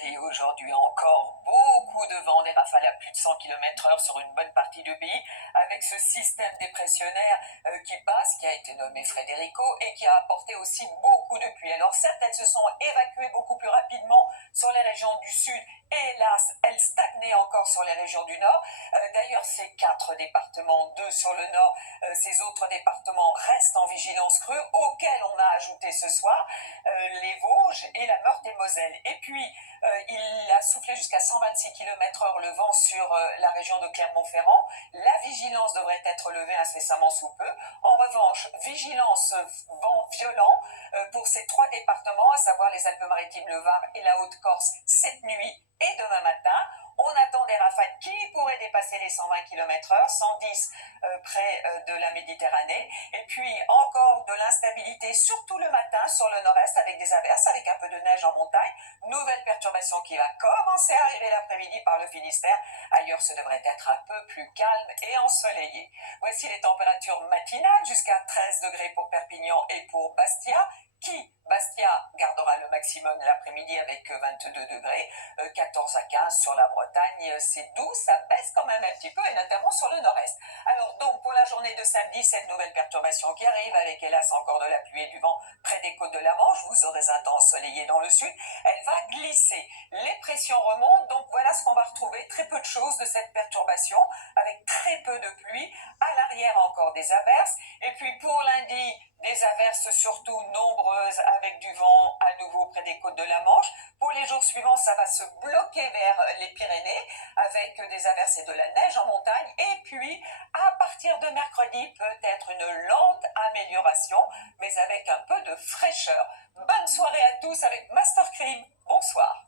Thierry, aujourd'hui encore, beaucoup de vent, des rafales à plus de 100 km/h sur une bonne partie du pays, avec ce système dépressionnaire qui passe, qui a été nommé Federico, et qui a apporté aussi beaucoup de pluie. Alors certes, elles se sont évacuées beaucoup plus rapidement sur les régions du sud, et hélas, elles stagnaient encore sur les régions du nord. D'ailleurs, ces 4 départements, 2 sur le nord, ces autres départements restent en vigilance crue, auxquels on a ajouté ce soir les Vosges et la Meurthe-et-Moselle. Et puis, il a soufflé jusqu'à 126 km/h le vent sur la région de Clermont-Ferrand. La vigilance devrait être levée incessamment sous peu. En revanche, vigilance vent violent pour ces 3 départements, à savoir les Alpes-Maritimes, le Var et la Haute-Corse, cette nuit et demain matin. On attend des rafales qui pourraient dépasser les 120 km/h, 110 près de la Méditerranée. Et puis encore de l'instabilité, surtout le matin sur le nord-est, avec des averses, avec un peu de neige en montagne. Nouvelle perturbation qui va commencer à arriver l'après-midi par le Finistère. Ailleurs, ce devrait être un peu plus calme et ensoleillé. Voici les températures matinales, jusqu'à 13 degrés pour Perpignan et pour Bastia. Bastia gardera le maximum l'après-midi avec 22 degrés, 14 à 15 sur la Bretagne, c'est doux, ça baisse quand même un petit peu, et notamment sur le nord-est. Alors donc pour la journée de samedi, cette nouvelle perturbation qui arrive, avec hélas encore de la pluie et du vent près des côtes de la Manche, vous aurez un temps ensoleillé dans le sud, elle va glisser, les pressions remontent, donc voilà ce qu'on va retrouver, très peu de choses de cette perturbation, avec très peu de pluie, à l'arrière encore des averses, et puis pour lundi, des averses surtout nombreuses avec du vent à nouveau près des côtes de la Manche. Pour les jours suivants, ça va se bloquer vers les Pyrénées avec des averses et de la neige en montagne. Et puis, à partir de mercredi, peut-être une lente amélioration, mais avec un peu de fraîcheur. Bonne soirée à tous avec Master Crime. Bonsoir.